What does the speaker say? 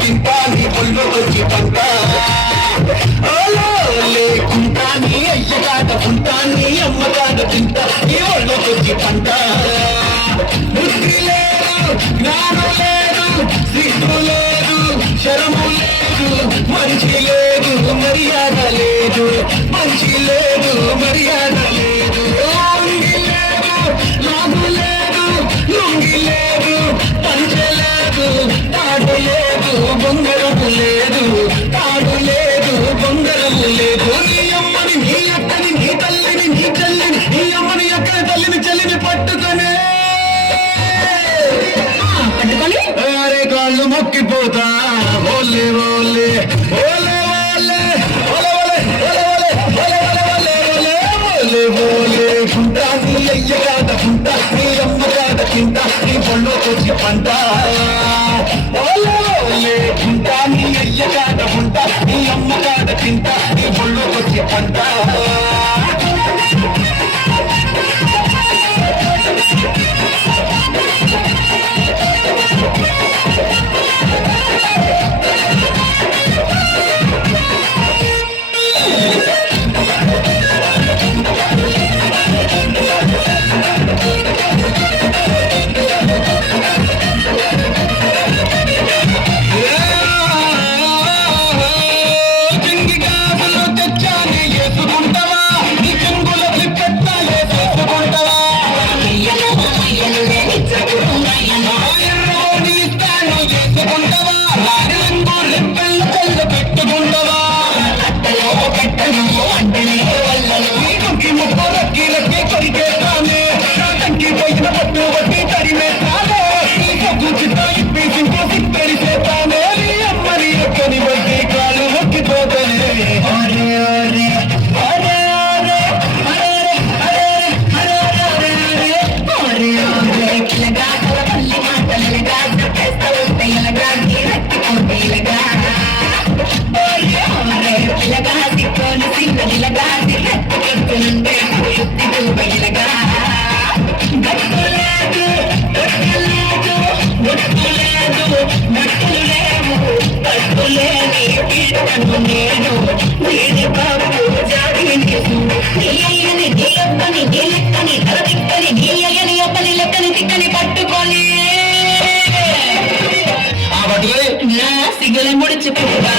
తింటా నీ ఒళ్ళొచ్చి పంట లేకుంటా నీ అయ్యగాట ఉంటా నీ అమ్మగాట తింటా నీ ఒళ్ళొచ్చి పంట బుద్ధి లేదు జ్ఞానం లేదు సిగ్గు లేదు శరము లేదు మంచి లేదు మర్యాద లేదు మంచి లేదు మర్యాద లేదు లొంగి లేదు లాగు లేదు లొంగి లేదు పంచె లేదు తాడు లేదు బొంగరము లేదు తాడు లేదు బొంగరము లేదు నీ అమ్మని నీ అక్కని నీ తల్లిని నీ చెల్లిని నీ అమ్మని అక్కని తల్లిని చెల్లిని పట్టుకొని అరే కాళ్ళు మొక్కిపోతా ఓలే ఓలే ఓలే ఓలే ఓలే ఓలే ఓలే ఓలే ఓలే కుంటా నీ అయ్యగాట కుంటా నీ అమ్మగాట తింటా నీ పొళ్ళొచ్చి పంట ఓలే ఓలే కుంటా నీ అయ్యగాట కుంటా నీ అమ్మగాట తింటా నీ పొళ్ళొచ్చి పంట సిగ్గులు ముడిచిపోతా